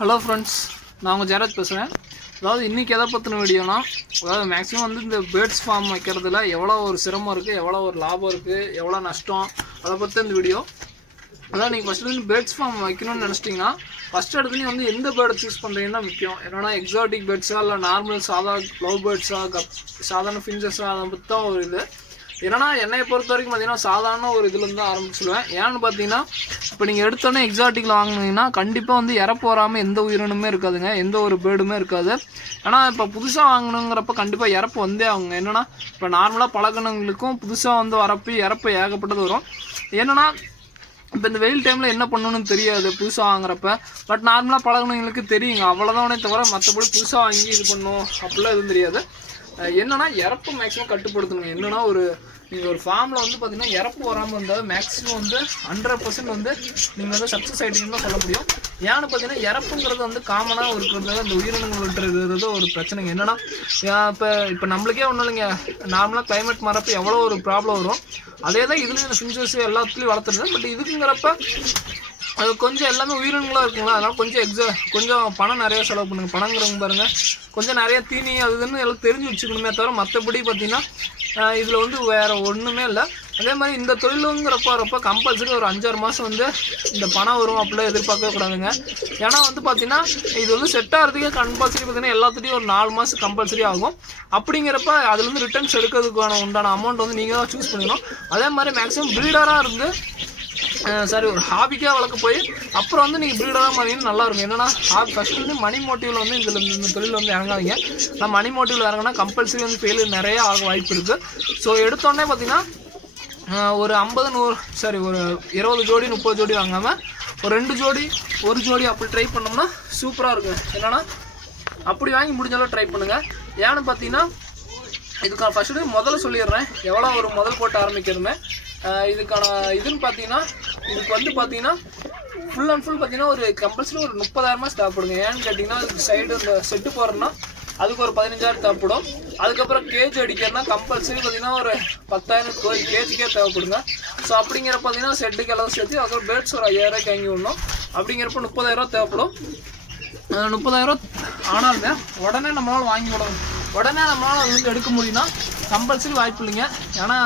Hello friends, நான் உங்கள் ஜெயராஜ் பேசுகிறேன். அதாவது இன்றைக்கி எதை பற்றின வீடியோனா, அதாவது மேக்ஸிமம் வந்து இந்த பேர்ட்ஸ் ஃபார்ம் வைக்கிறதுல எவ்வளோ ஒரு சிரமம் இருக்குது, எவ்வளோ ஒரு லாபம் இருக்குது, எவ்வளோ நஷ்டம், அதை பற்றி இந்த வீடியோ. அதாவது நீங்கள் ஃபஸ்ட்டு வந்து பேர்ட்ஸ் ஃபார்ம் வைக்கணும்னு நினச்சிட்டிங்கன்னா ஃபஸ்ட் இடத்துலையும் வந்து எந்த பேர்டை சூஸ் பண்ணுறீங்கன்னா முக்கியம். என்னன்னா எக்ஸாட்டிக் பேர்ட்ஸா இல்லை நார்மல் லவ் பேர்ட்ஸா, சாதாரண ஃபின்ச்சஸா, அதை பற்றி தான் ஒரு இது. ஏன்னா என்னை பொறுத்த வரைக்கும் பார்த்தீங்கன்னா சாதாரண ஒரு இதுலேருந்து தான் ஆரம்பிச்சுடுவேன். ஏன்னு பார்த்தீங்கன்னா இப்போ நீங்கள் எடுத்தோடனே எக்ஸாட்டிக்கில் வாங்கினீங்கன்னா கண்டிப்பாக வந்து இறப்பு வராமல் எந்த உயிரினமே இருக்காதுங்க, எந்த ஒரு பேர்டுமே இருக்காது. ஆனால் இப்போ புதுசாக வாங்கணுங்கிறப்ப கண்டிப்பாக இறப்பு வந்தே ஆகுங்க. என்னென்னா இப்போ நார்மலாக பழகினவங்களுக்கும் புதுசாக வந்து இறப்பு ஏகப்பட்டது வரும். என்னென்னா இப்போ இந்த வெயில் டைமில் என்ன பண்ணணும்னு தெரியாது புதுசாக வாங்குறப்ப. பட் நார்மலாக பழகினவங்களுக்கு தெரியுங்க, அவ்வளோதானே தவிர மற்றபடி புதுசாக வாங்கி இது பண்ணணும் அப்படிலாம் எதுவும் தெரியாது. என்னென்னா இறப்பு மேக்ஸிமம் கட்டுப்படுத்தணுங்க. என்னென்னா நீங்கள் ஒரு ஃபார்மில் வந்து பார்த்தீங்கன்னா இறப்பு வராமல் இருந்தால் மேக்ஸிமம் வந்து 100% வந்து நீங்கள் வந்து சக்ஸஸ் ஆகிட்டீங்கன்னு தான் சொல்ல முடியும். ஏன்னு பார்த்தீங்கன்னா இறப்புங்கிறது வந்து காமனாக இருக்கிறது அந்த உயிரினங்கள் விட்டுறது ஒரு பிரச்சனைங்க. என்னென்னா இப்போ நம்மளுக்கே ஒன்றும் இல்லைங்க, நார்மலாக கிளைமேட் மாறப்போ எவ்வளோ ஒரு ப்ராப்ளம் வரும். அதே தான் இதுலேயும் இந்த ஃபின்ச்சஸ் எல்லாத்துலேயும் வளர்த்துருது. பட் இதுக்குங்கிறப்ப அது கொஞ்சம் எல்லாமே உயிரினங்களாக இருக்குங்களா, அதனால் கொஞ்சம் பணம் நிறையா செலவு பண்ணுங்கள். பணங்கிறவங்க பாருங்கள், கொஞ்சம் நிறையா தீனி அதுன்னு எல்லாம் தெரிஞ்சு வச்சுக்கணுமே தவிர மற்றபடி பார்த்தீங்கன்னா இதில் வந்து வேறு ஒன்றுமே இல்லை. அதே மாதிரி இந்த தொழிலுங்கிறப்ப கம்பல்சரி ஒரு 5-6 மாதம் வந்து இந்த பணம் வரும் அப்படிலாம் எதிர்பார்க்கவே கூடாதுங்க. ஏன்னா வந்து பார்த்தீங்கன்னா இது வந்து செட் ஆகிறதுக்கே கம்பல்சரி பார்த்தீங்கன்னா எல்லாத்துலேயும் ஒரு 4 மாதம் கம்பல்சரி ஆகும். அப்படிங்கிறப்ப அதுலேருந்து ரிட்டர்ன்ஸ் எடுக்கிறதுக்கான உண்டான அமௌண்ட் வந்து நீங்கள் தான் சூஸ் பண்ணிக்கணும். அதே மாதிரி மேக்ஸிமம் ப்ரீடராக இருந்து ஒரு ஹாபிக்காக வளர்க்க போய் அப்புறம் வந்து நீங்கள் ப்ரீடராக மாறிங்கன்னா நல்லாயிருக்கும். என்னன்னா ஃபஸ்ட்டு வந்து மணி மோட்டிவில் வந்து இந்த தொழில் வந்து இறங்காதீங்க. நான் மணி மோட்டிவில் இறங்கினா கம்பல்சரி வந்து ஃபெயிலியர் நிறையா ஆக வாய்ப்பு இருக்குது. ஸோ எடுத்தோடனே பார்த்தீங்கன்னா ஒரு 50-100 ஒரு 20 ஜோடி 30 ஜோடி வாங்காமல் ஒரு 2 ஜோடி 1 ஜோடி அப்படி ட்ரை பண்ணோம்னா சூப்பராக இருக்கும். என்னென்னா அப்படி வாங்கி முடிஞ்சாலும் ட்ரை பண்ணுங்கள். ஏன்னு பார்த்தீங்கன்னா இதுக்கான ஃபஸ்ட்டு முதல்ல சொல்லிடுறேன் எவ்வளோ ஒரு முதல் போட்டு ஆரம்பிக்கிறதுமே. இதுக்கான இதுன்னு பார்த்தீங்கன்னா இதுக்கு வந்து பார்த்தீங்கன்னா ஃபுல் அண்ட் ஃபுல் பார்த்தீங்கன்னா ஒரு கம்பல்சரி ஒரு 30,000 தேவைப்படுங்க. ஏன்னு கேட்டிங்கன்னா அதுக்கு சைடு இந்த செட்டு போடுறோன்னா அதுக்கு ஒரு 15,000 தேவைப்படும். அதுக்கப்புறம் கேஜ் அடிக்கிறதுனா கம்பல்சரி பார்த்தீங்கன்னா ஒரு 10,000 கேஜுக்கே தேவைப்படுங்க. ஸோ அப்படிங்கிற பார்த்தீங்கன்னா செட்டுக்கு எல்லாம் சேர்த்து அதுக்கப்புறம் பேர்ட்ஸ் ஒரு 5,000 வாங்கி விடணும். அப்படிங்கிறப்ப 30,000 தேவைப்படும். 30,000 ஆனாலுமே உடனே நம்மளால் வாங்கி விடணும். உடனே நம்மளால் அதுலேருந்து எடுக்க முடியும்னா கம்பல்சரி வாய்ப்பு இல்லைங்க. ஏன்னா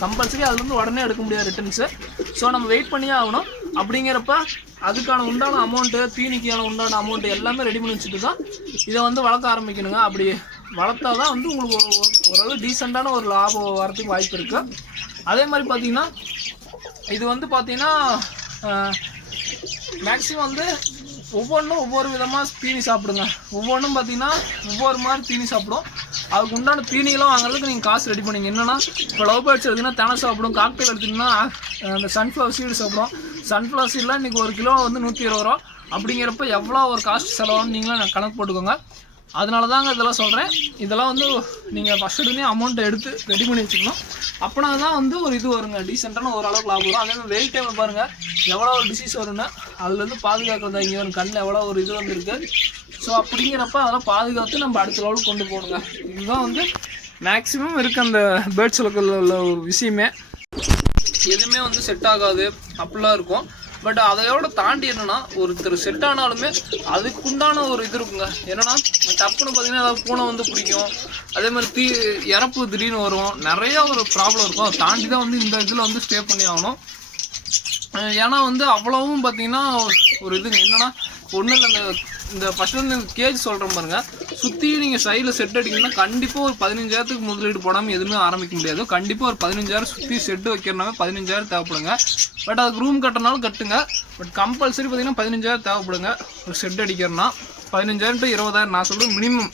கம்பல்சரி அதுலேருந்து உடனே எடுக்க முடியாது ரிட்டர்ன்ஸு. ஸோ நம்ம வெயிட் பண்ணியே ஆகணும். அப்படிங்கிறப்ப அதுக்கான உண்டான அமௌண்ட்டு, தீனிக்கான உண்டான அமௌண்ட்டு எல்லாமே ரெடி பண்ணி வச்சுட்டு தான் இதை வந்து வளர்க்க ஆரம்பிக்கணுங்க. அப்படி வளர்த்தா தான் வந்து உங்களுக்கு ஓரளவு டீசெண்டான ஒரு லாபம் வரத்துக்கு வாய்ப்பு இருக்குது. அதே மாதிரி பார்த்தீங்கன்னா இது வந்து பார்த்தீங்கன்னா மேக்ஸிமம் வந்து ஒவ்வொன்றும் ஒவ்வொரு விதமாக தீனி சாப்பிடுங்க. ஒவ்வொன்றும் பார்த்தீங்கன்னா ஒவ்வொரு மாதிரி தீனி சாப்பிடும். அதுக்கு உண்டான தீனியெல்லாம் வாங்குறதுக்கு நீங்கள் காசு ரெடி பண்ணிங்க. என்னென்னா இப்போ லவ் பேர்ட்ஸ் எடுத்திங்கன்னா தினை சாப்பிடும், காக்டெயில் எடுத்திங்கன்னா அந்த சன்ஃப்ளவர் சீடு சாப்பிடும். சன்ஃப்ளவர் சீடெலாம் இன்றைக்கி 1 கிலோ வந்து 120 ரூபா. அப்படிங்கிறப்ப எவ்வளோ ஒரு காஸ்ட் செலவான்னு நீங்களும் கணக்கு போட்டுக்கோங்க. அதனால தாங்க இதெல்லாம் சொல்கிறேன். இதெல்லாம் வந்து நீங்கள் ஃபஸ்ட்டு அமௌண்ட்டை எடுத்து ரெடி பண்ணி வச்சுக்கணும். அப்படின்னா தான் வந்து ஒரு இது வருங்க, டீசெண்டான ஓரளவுக்கு லாபம் வரும். அதே மாதிரி வெயில் டைமில் பாருங்கள் எவ்வளோ ஒரு டிசீஸ் வரும்னா அதுலேருந்து பாதுகாக்கிறதா இங்கே வரும். கண்ணில் எவ்வளோ ஒரு இது வந்துருக்கு. ஸோ அப்படிங்கிறப்ப அதெல்லாம் பாதுகாத்து நம்ம அடுத்த லெவலுக்கு கொண்டு போகணுங்க. இதுதான் வந்து மேக்ஸிமம் இருக்க அந்த பேர்ட்ஸ் உள்ள ஒரு விஷயமே. எதுவுமே வந்து செட் ஆகாது அப்படிலாம் இருக்கும். பட் அதையோட தாண்டி என்னென்னா ஒருத்தர் செட் ஆனாலுமே அதுக்குண்டான ஒரு இது இருக்குங்க. என்னென்னா டப்புன்னு பார்த்தீங்கன்னா ஏதாவது பூனை வந்து பிடிக்கும். அதே மாதிரி இறப்பு திடீர்னு வரும். நிறையா ஒரு ப்ராப்ளம் இருக்கும். அதை தாண்டி தான் வந்து இந்த இதில் வந்து ஸ்டே பண்ணி ஆகணும். ஏன்னா வந்து அவ்வளவும் பார்த்தீங்கன்னா ஒரு இதுங்க. என்னென்னா ஒன்றும் இல்லை, இந்த ஃபஸ்ட்டு வந்து கேஜ் சொல்கிறேன் பாருங்கள், சுற்றி நீங்கள் சைடில் செட் அடிக்கணும்னா கண்டிப்பாக ஒரு 15,000 முதலீடு போடாமல் எதுவுமே ஆரம்பிக்க முடியாது. கண்டிப்பாக ஒரு 15,000 சுற்றி செட்டு வைக்கிறனாவே 15,000 தேவைப்படுங்க. பட் அதுக்கு ரூம் கட்டுறனாலும் கட்டுங்க. பட் கம்பல்சரி பார்த்தீங்கன்னா 15,000 தேவைப்படுங்க ஒரு செட் அடிக்கிறனா. 15,000 to 20,000 நான் சொல்கிறேன் மினிமம்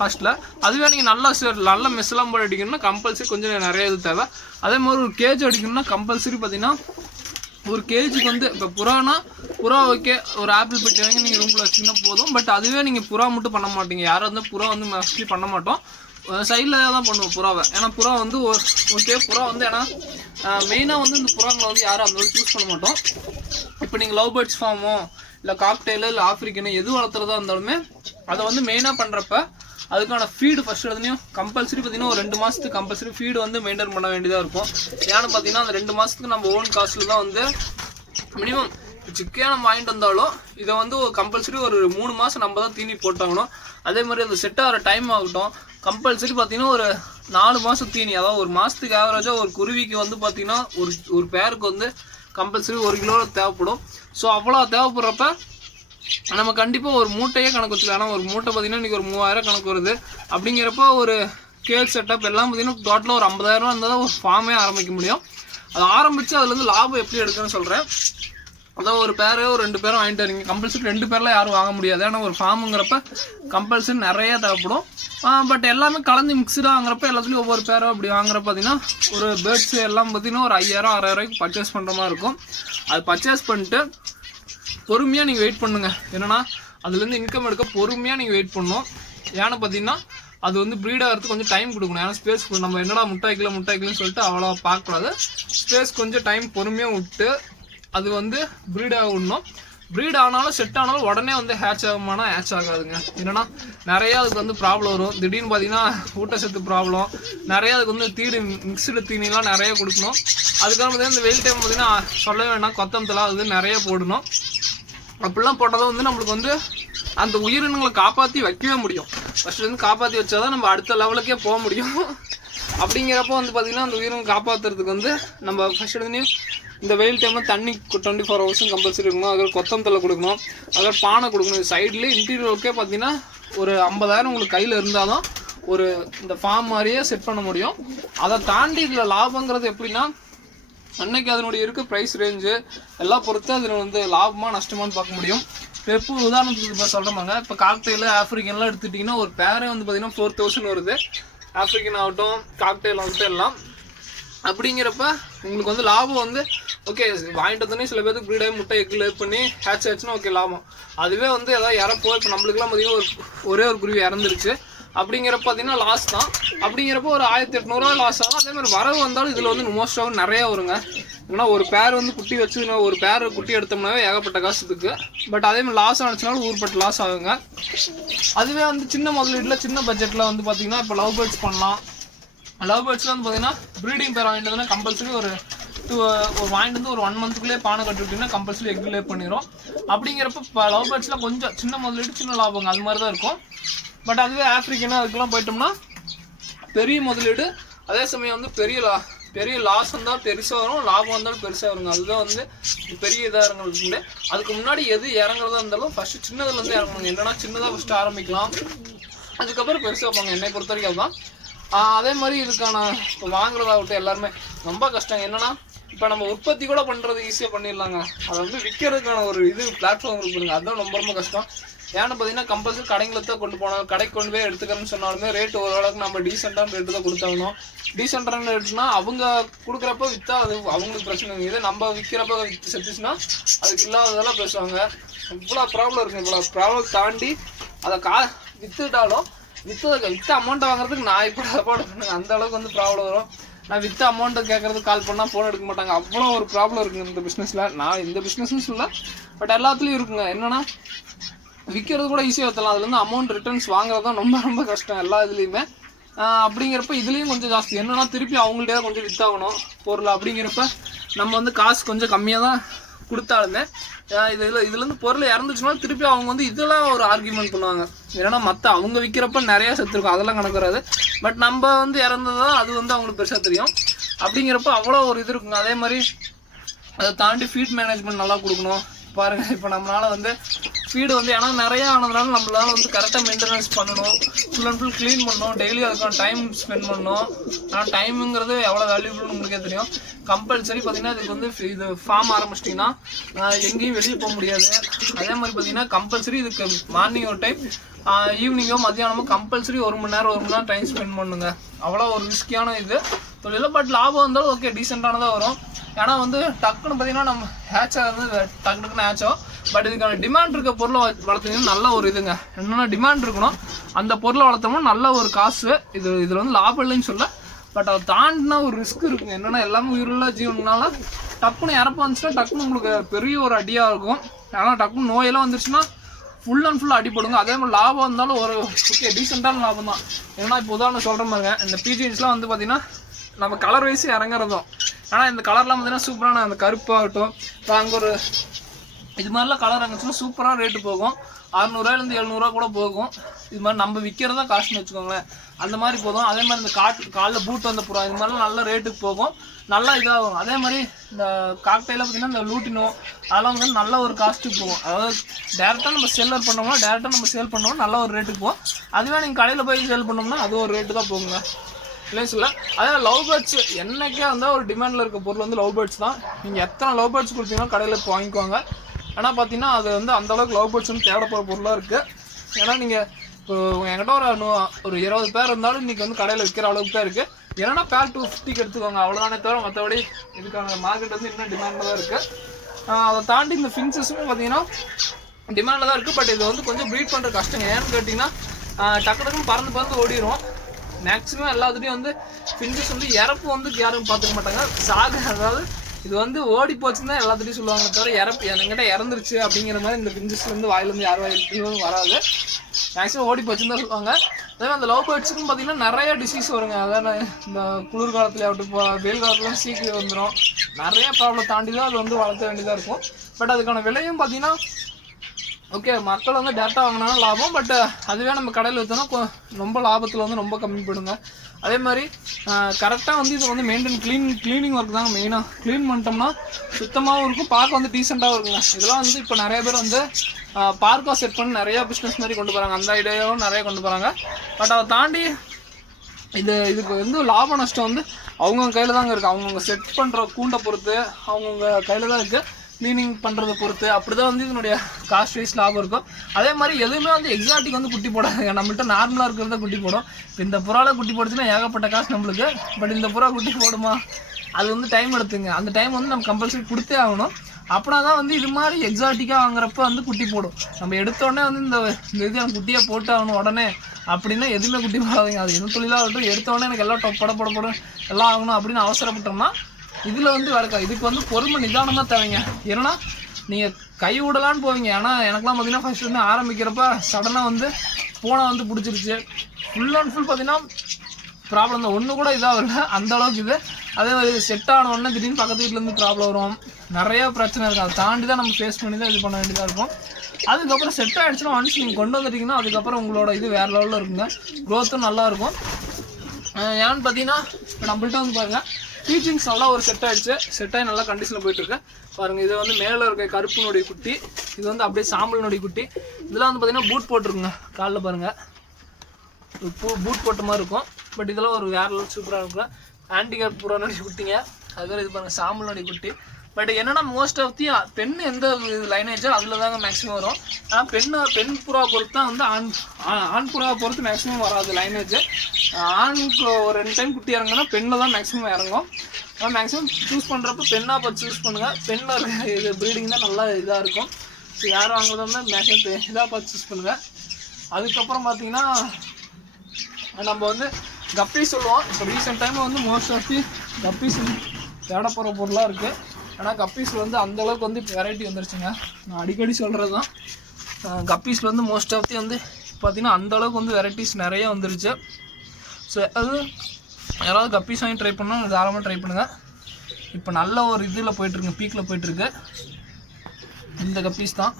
காஸ்ட்டில். அதுவே நீங்கள் நல்ல மெஸ்லாம் போய் அடிக்கணும்னா கம்பல்சரி கொஞ்சம் நிறைய இது தேவை. அதே மாதிரி ஒரு கேஜ் அடிக்கணும்னா கம்பல்சரி பார்த்தீங்கன்னா ஒரு கேஜுக்கு வந்து இப்போ புறா ஓகே ஒரு ஆப்பிள் பெட்டி வாங்கி நீங்கள் ரூமில் வச்சிங்கன்னா போதும். பட் அதுவே நீங்கள் புறா மட்டும் பண்ண மாட்டீங்க. யாரும் வந்து புறா வந்து மோஸ்ட்லி பண்ண மாட்டோம், சைடில் தான் பண்ணுவோம் புறாவை. ஏன்னா புறா வந்து ஓகே புறா வந்து ஏன்னா மெயினாக வந்து இந்த புறாங்களை வந்து யாரும் அந்த சூஸ் பண்ண மாட்டோம். இப்போ நீங்கள் லவ் பேர்ட்ஸ் ஃபார்மோ இல்லை காக்டெயிலு இல்லை ஆஃப்ரிக்கனு எது வளர்த்துறதா இருந்தாலுமே அதை வந்து மெயினாக பண்ணுறப்ப அதுக்கான ஃபீடு ஃபஸ்ட்டு எடுத்துனையும் கம்பல்சரி பார்த்தீங்கன்னா ஒரு 2 மாதத்துக்கு கம்பல்சரி ஃபீடு வந்து மெயின்டைன் பண்ண வேண்டியதாக இருக்கும். ஏன்னு பார்த்தீங்கன்னா அந்த 2 மாதத்துக்கு நம்ம ஓன் காஸ்ட்டில் தான் வந்து மினிமம் சிக்கையாக நம்ம வாங்கிட்டு வந்தாலும் இதை வந்து கம்பல்சரி ஒரு 3 மாதம் நம்ம தான் தீனி போட்டாகணும். அதே மாதிரி அது செட் ஆகிற டைம் ஆகட்டும் கம்பல்சரி பார்த்தீங்கன்னா ஒரு 4 மாதம் தீனி, அதாவது ஒரு மாதத்துக்கு ஆவரேஜாக ஒரு குருவிக்கு வந்து பார்த்தீங்கன்னா ஒரு பேருக்கு வந்து கம்பல்சரி 1 கிலோ தேவைப்படும். ஸோ அவ்வளோ தேவைப்படுறப்ப நம்ம கண்டிப்பாக ஒரு மூட்டையே கணக்கு வச்சுக்கலாம். ஆனால் ஒரு மூட்டை பார்த்தீங்கன்னா இன்றைக்கி ஒரு 3000 கணக்கு வருது. அப்படிங்கிறப்போ ஒரு கேஜ் செட்டப் எல்லாம் பார்த்தீங்கன்னா டோட்டலாக ஒரு 50,000 இருந்தால் தான் ஒரு ஃபார்மே ஆரம்பிக்க முடியும். அதை ஆரம்பித்து அதுலேருந்து லாபம் எப்படி எடுக்குன்னு சொல்கிறேன். அதான் ஒரு பேரோ ஒரு 2 பேரும் வாங்கிட்டு வரீங்க, கம்பல்சரி 2 பேரில் யாரும் வாங்க முடியாது. ஏன்னா ஒரு ஃபார்முங்கிறப்ப கம்பல்சரி நிறையா தேவைப்படும். பட் எல்லாமே கலந்து மிக்சடாக வாங்குறப்ப எல்லாத்துலேயும் ஒவ்வொரு பேரோ அப்படி வாங்குறப்ப பார்த்தீங்கன்னா ஒரு பேர்ட்ஸ் எல்லாம் பார்த்தீங்கன்னா ஒரு 5,000-6,000 பர்ச்சேஸ் பண்ணுற மாதிரி இருக்கும். அது பர்ச்சேஸ் பண்ணிட்டு பொறுமையாக நீங்கள் வெயிட் பண்ணுங்கள். என்னென்னா அதுலேருந்து இன்கம் எடுக்க பொறுமையாக நீங்கள் வெயிட் பண்ணணும். ஏன்னா பார்த்தீங்கன்னா அது வந்து ப்ரீட் ஆகிறதுக்கு கொஞ்சம் டைம் கொடுக்கணும். ஏன்னா ஸ்பேஸ் நம்ம என்னடா முட்டாய்க்கலன்னு சொல்லிட்டு அவ்வளோ பார்க்கக்கூடாது. ஸ்பேஸ் கொஞ்சம் டைம் பொறுமையாக விட்டு அது வந்து ப்ரீட் ஆக விடணும். ப்ரீட் ஆனாலும் செட் ஆனாலும் உடனே வந்து ஹேட்ச் ஆகுமானா ஹேட்ச் ஆகாதுங்க. என்னன்னா நிறையா அதுக்கு வந்து ப்ராப்ளம் வரும். திடீர்னு பார்த்தீங்கன்னா ஊட்டச்சத்து ப்ராப்ளம், நிறையா அதுக்கு வந்து மிக்சடு தீனிலாம் நிறைய கொடுக்கணும். அதுக்காக பார்த்தீங்கன்னா இந்த வெயில் டைம் பார்த்தீங்கன்னா சொல்ல வேணாம், கொத்தமல்லி அது வந்து நிறைய போடணும். அப்படிலாம் போட்டால் தான் வந்து நம்மளுக்கு வந்து அந்த உயிரினங்களை காப்பாற்றி வைக்கவே முடியும். ஃபஸ்ட்டு வந்து காப்பாற்றி வச்சா தான் நம்ம அடுத்த லெவலுக்கே போக முடியும். அப்படிங்கிறப்போ வந்து பார்த்திங்கன்னா அந்த உயிரினம் காப்பாற்றுறதுக்கு வந்து நம்ம ஃபஸ்ட்டு வந்து இந்த வெயில் டைமில் தண்ணி 24 ஹவர்ஸும் கம்பல்சரி இருக்கணும். அதில் கொத்தமல்லி கொடுக்கணும், அதில் பானை கொடுக்கணும். சைட்லேயே இன்டீரியருக்கே பார்த்தீங்கன்னா ஒரு 50,000 உங்களுக்கு கையில் இருந்தால் தான் ஒரு இந்த ஃபார்ம் மாதிரியே செட் பண்ண முடியும். அதை தாண்டி இதில் லாபங்கிறது எப்படின்னா அன்னைக்கு அதனுடைய இருக்க ப்ரைஸ் ரேஞ்சு எல்லாம் பொறுத்து அதில் வந்து லாபமாக நஷ்டமானு பார்க்க முடியும். இப்போ உதாரணத்துக்கு இப்போ சொல்கிறோமாங்க, இப்போ காக்டெயில் ஆஃப்ரிக்கன்லாம் எடுத்துட்டிங்கன்னா ஒரு பேரே வந்து பார்த்திங்கன்னா 4,000 வருது. ஆஃப்ரிக்கன் ஆகட்டும் காக்டெயில் ஆகட்டும் எல்லாம். அப்படிங்கிறப்ப உங்களுக்கு வந்து லாபம் வந்து ஓகே வாங்கிட்டு வந்தோடனே சில பேருக்கு ப்ரீடாகி முட்டை எக்கு லே பண்ணி ஹேட்ச் ஆச்சுன்னா ஓகே லாபம். அதுவே வந்து எதாவது இறப்போ இப்போ நம்மளுக்குலாம் பார்த்திங்கன்னா ஒரே ஒரு குருவி இறந்துருச்சு அப்படிங்கிறப்ப பார்த்தீங்கன்னா லாஸ் தான். அப்படிங்கிறப்போ ஒரு 1,800 லாஸ் ஆகும். அதே மாதிரி வரவு வந்தாலும் இதில் வந்து மோஸ்ட்டாகவும் நிறையா வருங்க. ஏன்னா ஒரு பேர் வந்து குட்டி வச்சு ஒரு பேர் குட்டி எடுத்தோம்னாவே ஏகப்பட்ட காசுக்கு. பட் அதே மாதிரி லாஸ் ஆனிச்சுனாலும் ஊர்பட்ட லாஸ் ஆகுங்க. அதுவே வந்து சின்ன முதலீட்டில் சின்ன பட்ஜெட்டில் வந்து பார்த்திங்கன்னா இப்போ லவ் பேர்ட்ஸ் பண்ணலாம். லவ் பேர்ட்ஸில் வந்து பார்த்திங்கன்னா ப்ரீடிங் பேர் வாங்கிட்டு வந்தோன்னா கம்பல்சரி ஒரு வாங்கிட்டு வந்து ஒரு 1 மந்த்துக்குள்ளே பானை கட்டிவிட்டிங்கன்னா கம்பல்சரி எக் லே பண்ணிடும். அப்படிங்கிறப்ப இப்போ லவ் பேர்ட்ஸில் கொஞ்சம் சின்ன முதலீடு சின்ன லாபங்க அது மாதிரி தான் இருக்கும். பட் அதுவே ஆஃப்ரிக்கனா அதுக்கெல்லாம் போயிட்டோம்னா பெரிய முதலீடு, அதே சமயம் வந்து பெரிய லாஸ் வந்தால் பெருசாக வரும், லாபம் வந்தாலும் பெருசாக வருங்க. அதுதான் வந்து பெரிய இதாக இறங்குறது. அதுக்கு முன்னாடி எது இறங்குறதா இருந்தாலும் ஃபஸ்ட்டு சின்னதுலேருந்து இறங்கணுங்க. என்னென்னா சின்னதாக ஃபஸ்ட்டு ஆரம்பிக்கலாம், அதுக்கப்புறம் பெருசாக வைப்பாங்க. என்னை பொறுத்த வரைக்கும் அதுதான். அதே மாதிரி இதுக்கான இப்போ வாங்குறதாகட்டும் எல்லாருமே ரொம்ப கஷ்டம். என்னென்னா இப்போ நம்ம உற்பத்தி கூட பண்ணுறது ஈஸியாக பண்ணிடலாங்க. அதை வந்து விற்கிறதுக்கான ஒரு பிளாட்ஃபார்ம் இருக்குதுங்க, அதுதான் ரொம்ப ரொம்ப கஷ்டம். ஏன்னு பார்த்தீங்கன்னா கம்பல்சரி கடைங்களை தான் கொண்டு போனோம். கடைக்கு கொண்டு போய் எடுத்துக்கிறேன்னு சொன்னாலுமே ரேட்டு ஓரளவுக்கு நம்ம டீசெண்டான ரேட்டு தான் கொடுத்தாகணும். டீசெண்டான ரேட்டுனா அவங்க கொடுக்குறப்ப விற்றா அது அவங்களுக்கு பிரச்சனை இருக்குது. நம்ம விற்கிறப்ப விற்று செத்துச்சுன்னா அதுக்கு இல்லாததெல்லாம் பேசுவாங்க. இவ்வளோ ப்ராப்ளம் இருக்குங்க. இவ்வளோ ப்ராப்ளம் தாண்டி அதை விற்றுட்டாலும் விற்ற அமௌண்ட்டை வாங்குறதுக்கு நான் இப்போ ஏற்பாடு பண்ணுங்க. அந்த அளவுக்கு வந்து ப்ராப்ளம் வரும். நான் விற்ற அமௌண்ட்டை கேட்குறதுக்கு கால் பண்ணால் ஃபோன் எடுக்க மாட்டாங்க. அவ்வளோ ஒரு ப்ராப்ளம் இருக்குங்க இந்த பிஸ்னஸில். நான் இந்த பிஸ்னஸ்ன்னு சொல்ல, பட் எல்லாத்துலேயும் இருக்குங்க. என்னென்னா விற்கிறது கூட ஈஸியாக விற்றலாம், அதுலேருந்து அமௌண்ட் ரிட்டர்ன்ஸ் வாங்குறது தான் ரொம்ப ரொம்ப கஷ்டம் எல்லா இதுலேயுமே. அப்படிங்கிறப்ப இதுலேயும் கொஞ்சம் ஜாஸ்தி. என்னென்னா திருப்பி அவங்கள்ட்டே தான் கொஞ்சம் விற்றாகணும் பொருள். அப்படிங்கிறப்ப நம்ம வந்து காசு கொஞ்சம் கம்மியாக தான் கொடுத்தாலுமே இதுலேருந்து பொருள் இறந்துச்சுன்னா திருப்பி அவங்க வந்து இதெல்லாம் ஒரு ஆர்கியூமெண்ட் பண்ணுவாங்க. ஏன்னா மற்ற அவங்க விற்கிறப்ப நிறையா செத்துருக்கும், அதெல்லாம் கணக்கு வராது. பட் நம்ம வந்து இறந்ததான் அது வந்து அவங்களுக்கு பெருசாக தெரியும். அப்படிங்கிறப்ப அவ்வளோ ஒரு இது இருக்குங்க. அதே மாதிரி அதை தாண்டி ஃபீட் மேனேஜ்மெண்ட் நல்லா கொடுக்கணும். பாருங்கள் இப்போ நம்மளால் வந்து ஃபீடு வந்து ஏன்னா நிறையா ஆனதுனால நம்மளால் வந்து கரெக்டாக மெயின்டெனன்ஸ் பண்ணணும், ஃபுல் அண்ட் ஃபுல் க்ளீன் பண்ணணும், டெய்லி அதுக்கான டைம் ஸ்பெண்ட் பண்ணணும். ஆனால் டைமுங்கிறது எவ்வளோ வேல்யூபிள்னு உங்களுக்கே தெரியும். கம்பல்சரி பார்த்திங்கன்னா இதுக்கு வந்து இது ஃபார்ம் ஆரம்பிச்சிட்டிங்கன்னா எங்கேயும் வெளியே போக முடியாது. அதே மாதிரி பார்த்திங்கன்னா கம்பல்சரி இதுக்கு மார்னிங் ஒரு டைம் ஈவினிங்கோ மத்தியானமோ கம்பல்சரி 1 மணி நேரம் டைம் ஸ்பெண்ட் பண்ணுங்க. அவ்வளோ ஒரு ரிஸ்கியான இது தொழில். பட் லாபம் இருந்தாலும் ஓகே டீசெண்டானதாக வரும். ஏன்னா வந்து டக்குன்னு பார்த்தீங்கன்னா நம்ம ஹேட்ச் ஆகிறது டக்குன்னு ஹேட்ச் ஆகும். பட் இதுக்கான டிமாண்ட் இருக்க பொருளை வளர்த்தீங்கன்னா நல்ல ஒரு இதுங்க. என்னென்னா டிமாண்ட் இருக்கணும், அந்த பொருளை வளர்த்தோம்னா நல்ல ஒரு காசு. இதில் வந்து லாபம் இல்லைன்னு சொல்ல, பட் அதை தாண்டினா ஒரு ரிஸ்க் இருக்குங்க. என்னென்னா எல்லாமே உயிருள்ள ஜீவனால டக்குன்னு இறப்பு வந்துச்சுன்னா டக்குன்னு உங்களுக்கு பெரிய ஒரு அடியாக இருக்கும். ஏன்னா டக்குன்னு நோயெல்லாம் வந்துருச்சுன்னா ஃபுல் அண்ட் ஃபுல் அடிப்படுங்க. அதே மாதிரி லாபம் இருந்தாலும் ஒரு ஓகே டீசெண்டான லாபம் தான். ஏன்னா இப்போ உதாரணம் சொல்கிற மாதிரிங்க இந்த பிஜின்ஸ்லாம் வந்து பார்த்திங்கன்னா நம்ம கலர் வைஸு இறங்குறதும். ஆனால் இந்த கலர்லாம் பார்த்திங்கன்னா சூப்பரான அந்த கருப்பாகட்டும், இப்போ அங்கே ஒரு இது மாதிரிலாம் கலர் இறங்குச்சுன்னா சூப்பராக ரேட்டு போகும். 600 700 கூட போகும். இது மாதிரி நம்ம விற்கிறதா காசுன்னு வச்சுக்கோங்களேன், அந்த மாதிரி போதும். அதே மாதிரி இந்த காலில் பூட் வந்த புறா இது மாதிரிலாம் நல்ல ரேட்டுக்கு போகும், நல்லா இதாகும். அதே மாதிரி இந்த காக்டைல பார்த்தீங்கன்னா இந்த லூட்டினோ அதெல்லாம் வந்து நல்ல ஒரு காஸ்ட்டுக்கு போகும். அதாவது டேரெக்டாக நம்ம செல்லர் பண்ணோம்னா டேரெக்டாக நம்ம சேல் பண்ணோம்னா நல்ல ஒரு ரேட்டுக்கு போகும். அதுவே நீங்கள் கடையில் போய் சேல் பண்ணோம்னா அது ஒரு ரேட்டு தான் போகுங்க, இல்லைன்னு சொல்ல. அதே லவ் பேர்ட்ஸ் என்னைக்கே இருந்தால் ஒரு டிமாண்டில் இருக்க பொருள் வந்து லவ் பேர்ட்ஸ் தான். நீங்கள் எத்தனை லவ் பேர்ட்ஸ் கொடுத்தீங்கன்னா கடையில் இப்போ வாங்கிக்குவாங்க. ஆனால் பார்த்தீங்கன்னா அது வந்து அந்தளவுக்கு லவ் பேர்ட்ஸ் வந்து தேவைப்படுற பொருளாக இருக்குது. ஏன்னா நீங்கள் இப்போ என்கிட்ட ஒரு 20 பேர் இருந்தாலும் இன்றைக்கி வந்து கடையில் விற்கிற அளவுக்கு தான் இருக்குது. ஏன்னா பேர் 250க்கு எடுத்துக்கோங்க, அவ்வளோதானே தவிர மற்றபடி இதுக்கான மார்க்கெட் வந்து இன்னும் டிமாண்டில் தான் இருக்குது. அதை தாண்டி இந்த ஃபின்சஸும் பார்த்தீங்கன்னா டிமாண்டில் தான் இருக்குது. பட் இது வந்து கொஞ்சம் ப்ரீட் பண்ணுற கஷ்டங்க. ஏன்னு கேட்டிங்கன்னா டக்கு டக்குன்னு பறந்து ஓடிடும். மேக்ஸிமம் எல்லாத்துலேயும் வந்து ஃபின்சஸ் வந்து இறப்பு வந்து யாரும் பார்த்துக்க மாட்டாங்க, அதாவது இது வந்து ஓடி போச்சுன்னு தான் எல்லாத்துலேயும் சொல்லுவாங்க தவிர என்கிட்ட இறந்துருச்சு அப்படிங்கிற மாதிரி இந்த ஃபின்சஸ்லேருந்து வாயிலேருந்து யார் வாயிலும் வராது. மேக்ஸிமம் ஓடி போச்சுன்னு தான் சொல்லுவாங்க. அதே மாதிரி அந்த லவ் பேர்ட்ஸுக்கும் பார்த்தீங்கன்னா நிறைய டிசீஸ் வருங்க. அதாவது இந்த குளிர் காலத்தில் ஆகட்டும் வெயில் காலத்துலாம் சீக்கிரம் வந்துடும். நிறைய ப்ராப்ளம் தாண்டி தான் அது வந்து வளர்த்த வேண்டியதாக இருக்கும். பட் அதுக்கான விலையும் பார்த்தீங்கன்னா ஓகே, மக்கள் வந்து டேரெக்டாக வாங்கினாலும் லாபம். பட் அதுவே நம்ம கடையில் விற்றோன்னா ரொம்ப லாபத்தில் வந்து ரொம்ப கம்மி போடுங்க. அதே மாதிரி கரெக்டாக வந்து இது வந்து க்ளீனிங் ஒர்க் தாங்க மெயினாக. க்ளீன் பண்ணிட்டோம்னா சுத்தமாகவும் இருக்கும், பார்க்க வந்து டீசெண்டாகவும் இருக்குங்க. இதெல்லாம் வந்து இப்போ நிறைய பேர் வந்து பார்க்காக செட் பண்ணி நிறையா பிஸ்னஸ் மாதிரி கொண்டு போகிறாங்க, அந்த ஐடியாவும் நிறைய கொண்டு போகிறாங்க. பட் அதை தாண்டி இதுக்கு வந்து லாப நஷ்டம் வந்து அவங்கவுங்க கையில் தாங்க இருக்குது. அவங்கவுங்க செட் பண்ணுற கூண்டை பொறுத்து அவங்கவுங்க கையில் தான் இருக்குது. க்ளீனிங் பண்ணுறதை பொறுத்து அப்படி தான் வந்து இதனுடைய காஸ்ட் வைஸ் லாபம் இருக்கும். அதே மாதிரி எதுவுமே வந்து எக்ஸாட்டிக் வந்து குட்டி போடாதுங்க. நம்மள்கிட்ட நார்மலாக இருக்கிறத குட்டி போடும். இப்போ இந்த புறாவில் குட்டி போடுச்சுன்னா ஏகப்பட்ட காசு நம்மளுக்கு. பட் இந்த புறா குட்டி போடுமா, அது வந்து டைம் எடுத்துங்க. அந்த டைம் வந்து நம்ம கம்பல்சரி கொடுத்தே ஆகணும். அப்படின்னா தான் வந்து இது மாதிரி எக்ஸாட்டிக்காக வாங்குறப்ப வந்து குட்டி போடும். நம்ம எடுத்தோடனே வந்து இந்த இது எனக்கு குட்டியாக போட்டு ஆகணும் உடனே அப்படின்னா எதுவுமே குட்டி போடாதீங்க. அது எந்த தொழிலாக இருக்கட்டும், எடுத்தோடனே எனக்கு எல்லாம் பட எல்லாம் ஆகணும் அப்படின்னு அவசரப்பட்டோம்னா இதில் வந்து வேலைக்கா. இதுக்கு வந்து பொறுமை நிதானமாக தேவைங்க. ஏன்னா நீங்கள் கை விடலான்னு போவீங்க. ஆனால் எனக்குலாம் பார்த்தீங்கன்னா ஃபஸ்ட்டு வந்து ஆரம்பிக்கிறப்ப சடனாக வந்து போனை வந்து பிடிச்சிருச்சு. ஃபுல் அண்ட் ஃபுல் பார்த்தீங்கன்னா ப்ராப்ளம் தான், ஒன்று கூட இதாக வரல அந்தளவுக்கு இது. அதே மாதிரி செட் ஆனோடனே திடீர்னு பக்கத்து வீட்டிலேருந்து ப்ராப்ளம் வரும், நிறையா பிரச்சனை இருக்குது. அதை தாண்டி தான் நம்ம ஃபேஸ் பண்ணி தான் இது பண்ண வேண்டியதாக இருக்கும். அதுக்கப்புறம் செட் ஆகிடுச்சுன்னா ஒன்ஸ் நீங்கள் கொண்டு வந்துட்டீங்கன்னா அதுக்கப்புறம் உங்களோட இது வேறு லெவலில் இருக்குங்க, க்ரோத்தும் நல்லாயிருக்கும். ஏன்னு பார்த்தீங்கன்னா இப்போ நம்மள்ட்ட வந்து பாருங்கள் டீச்சிங்ஸ் நல்லா ஒரு செட் ஆகி நல்லா கண்டிஷனில் போயிட்டுருக்கு பாருங்கள். இது வந்து மேலே இருக்க கருப்புனுடைய குட்டி, இது வந்து அப்படியே சாம்பலினுடைய குட்டி. இதெல்லாம் வந்து பார்த்தீங்கன்னா பூட் போட்டிருக்குங்க, காலில் பாருங்கள் பூட் போட்ட மாதிரி இருக்கும். பட் இதெல்லாம் ஒரு வேறு லெவல் சூப்பராக இருக்கும். ஆன்டிகேட் புறானுடைய குட்டிங்க. அதுவே இது பாருங்கள் சாம்பலினுடைய குட்டி. பட் என்னென்னா மோஸ்ட் ஆஃப் தி பெண் எந்த லைனேஜோ அதில் தாங்க மேக்ஸிமம் வரும். ஆனால் பெண் புறா பொறுத்து தான் வந்து ஆண் புறாவை பொறுத்து மேக்ஸிமம் வராது லைனேஜ். ஆணுக்கு ஒரு 2 டைம் குட்டி இறங்குன்னா பெண்ணில் தான் மேக்ஸிமம் இறங்கும். ஆனால் மேக்ஸிமம் சூஸ் பண்ணுறப்ப பெண்ணாக பார்த்து சூஸ் பண்ணுங்கள். பெண்ணில் இருக்க இது ப்ரீடிங் தான் நல்லா இதாக இருக்கும். ஸோ யாரும் வாங்குறதா இருந்தால் மேக்ஸிமம் இதாக பார்த்து சூஸ் பண்ணுங்கள். அதுக்கப்புறம் பார்த்தீங்கன்னா நம்ம வந்து கப்பீஸ் சொல்லுவோம். இப்போ ரீசெண்ட் டைமில் வந்து மோஸ்ட் ஆஃப் தி கப்பீஸ் தேட போகிற பொருளாக இருக்குது. ஆனால் கப்பீஸில் வந்து அந்தளவுக்கு வந்து இப்போ வெரைட்டி வந்துருச்சுங்க. நான் அடிக்கடி சொல்கிறது தான், கப்பீஸில் வந்து மோஸ்ட் ஆஃப் தி வந்து பார்த்திங்கன்னா அந்தளவுக்கு வந்து வெரைட்டிஸ் நிறைய வந்துருச்சு. ஸோ அது யாராவது கப்பீஸ் வாங்கி ட்ரை பண்ணால் தாராளமாக ட்ரை பண்ணுங்கள். இப்போ நல்ல ஒரு இதில் போய்ட்டுருக்கு, பீக்கில் போய்ட்டுருக்கு. இந்த கப்பீஸ் தான்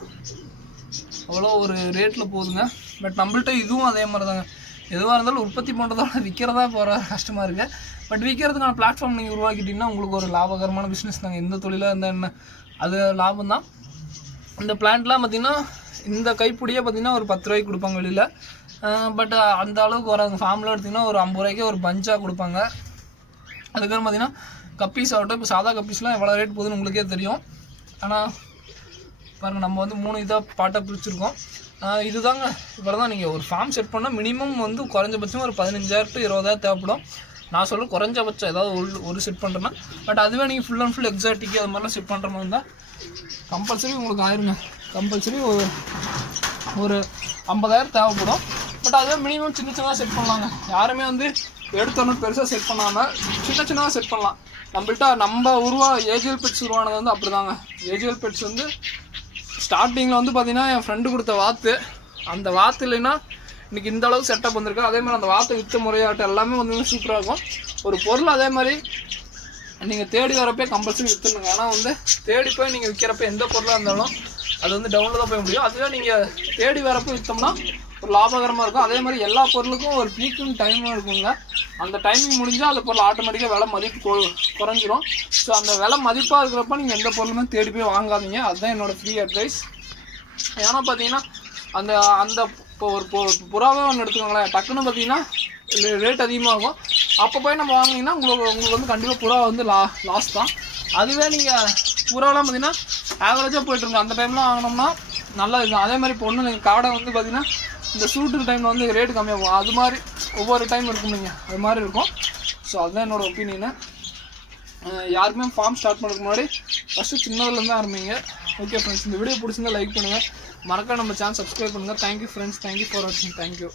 அவ்வளோ ஒரு ரேட்டில் போகுதுங்க. பட் நம்மள்ட்ட இதுவும் அதே மாதிரி தாங்க. எதுவாக இருந்தாலும் உற்பத்தி பண்ணுறதோட விற்கிறதா போகிற கஷ்டமாக இருக்குது. பட் விற்கிறதுக்கான பிளாட்ஃபார்ம் நீங்கள் உருவாக்கிட்டிங்கன்னா உங்களுக்கு ஒரு லாபகரமான பிஸ்னஸ் தாங்க. எந்த தொழிலாக இருந்தால் என்ன அது லாபம் தான். இந்த பிளான்ட்லாம் பார்த்திங்கன்னா இந்த கைப்பிடியே பார்த்திங்கன்னா ஒரு 10 ரூபாய்க்கு கொடுப்பாங்க வெளியில். பட் அந்த அளவுக்கு வராங்க. ஃபார்மில் எடுத்திங்கன்னா ஒரு 50 ரூபாய்க்கு ஒரு பஞ்சாக கொடுப்பாங்க. அதுக்கப்புறம் பார்த்திங்கன்னா கப்பீஸ் ஆகட்டும், இப்போ சாதா கப்பீஸ்லாம் எவ்வளோ ரேட் போகுதுன்னு உங்களுக்கே தெரியும். ஆனால் பாருங்கள் நம்ம வந்து 3 இதாக பாட்டாக பிரிச்சுருக்கோம். இதுதாங்க இவ்வளோ தான். நீங்கள் ஒரு ஃபார்ம் செட் பண்ணால் மினிமம் வந்து குறைஞ்சபட்சம் ஒரு 15,000 to 20,000 தேவைப்படும். நான் சொல்ல குறைஞ்சபட்சம் ஏதாவது ஒரு செட் பண்ணுறேன்னா. பட் அதுவே நீங்கள் ஃபுல் அண்ட் ஃபுல் எக்ஸாட்டிக்கு அது மாதிரிலாம் செட் பண்ணுற மாதிரி இருந்தால் கம்பல்சரி உங்களுக்கு ஆயிருங்க. கம்பல்சரி ஒரு 50,000 தேவைப்படும். பட் அதுவே மினிமம் சின்னதாக செட் பண்ணலாங்க. யாருமே வந்து எடுத்தோன்னு பெருசாக செட் பண்ணாமல் சின்னதாக செட் பண்ணலாம். நம்மள்ட்ட நம்ம ஏஜிஎல் பெட்ஸ் உருவானது வந்து அப்படி தாங்க. ஏஜிஎல் பெட்ஸ் வந்து ஸ்டார்டிங்கில் வந்து பார்த்திங்கன்னா என் ஃப்ரெண்டு கொடுத்த வாத்து, அந்த வாத்து இல்லைன்னா இன்றைக்கி இந்த அளவுக்கு செட்டப் வந்திருக்கு. அதே மாதிரி அந்த வாத்தை விற்ற முறையாட்டம் எல்லாமே வந்து சூப்பராக இருக்கும். ஒரு பொருள் அதே மாதிரி நீங்கள் தேடி வரப்போ கம்பல்சரி விற்றுணுங்க. ஏன்னா வந்து தேடி போய் நீங்கள் விற்கிறப்ப எந்த பொருளாக இருந்தாலும் அது வந்து டவுனில் தான் போய் முடியும். அதுவே நீங்கள் தேடி வரப்போ விற்றோம்னா ஒரு லாபகரமாக இருக்கும். அதே மாதிரி எல்லா பொருளுக்கும் ஒரு பீக்குன்னு டைமும் இருக்குங்க. அந்த டைமிங் முடிஞ்சால் அந்த பொருள் ஆட்டோமேட்டிக்காக விலை மதிப்பு குறைஞ்சிரும். ஸோ அந்த விலை மதிப்பாக இருக்கிறப்ப நீங்கள் எந்த பொருளுமே தேடி போய் வாங்காதீங்க. அதுதான் என்னோடய ஃப்ரீ அட்வைஸ். ஏன்னா பார்த்தீங்கன்னா அந்த அந்த இப்போ ஒரு புறாவே ஒன்று எடுத்துக்கோங்களேன், டக்குன்னு பார்த்தீங்கன்னா ரேட் அதிகமாகும். அப்போ போய் நம்ம வாங்கினீங்கன்னா உங்களுக்கு வந்து கண்டிப்பாக புறா வந்து லாஸ் தான். அதுவே நீங்கள் புறாவெலாம் பார்த்தீங்கன்னா ஆவரேஜாக போய்ட்டுருங்க. அந்த டைம்லாம் வாங்கினோம்னா நல்லா இருக்கும். அதே மாதிரி இப்போ ஒன்று நீங்கள் காடை வந்து பார்த்தீங்கன்னா இந்த சூட்டு டைமில் வந்து ரேட்டு கம்மியாகும். அது மாதிரி ஒவ்வொரு டைம் இருக்கும் நீங்கள் அது மாதிரி இருக்கும். ஸோ அதுதான் என்னோடய ஒப்பீனியனு. யாருமே ஃபார்ம் ஸ்டார்ட் பண்ணுறதுக்கு முன்னாடி ஃபஸ்ட்டு சின்னதுலேருந்து ஆரம்பிங்க. ஓகே ஃப்ரெண்ட்ஸ், இந்த வீடியோ பிடிச்சிருந்தா லைக் பண்ணுங்கள், மறக்காம நம்ம சேனல் சப்ஸ்கிரைப் பண்ணுங்கள். தேங்க்யூ ஃப்ரெண்ட்ஸ், தேங்க்யூ ஃபார் வாட்சிங், தேங்க்யூ.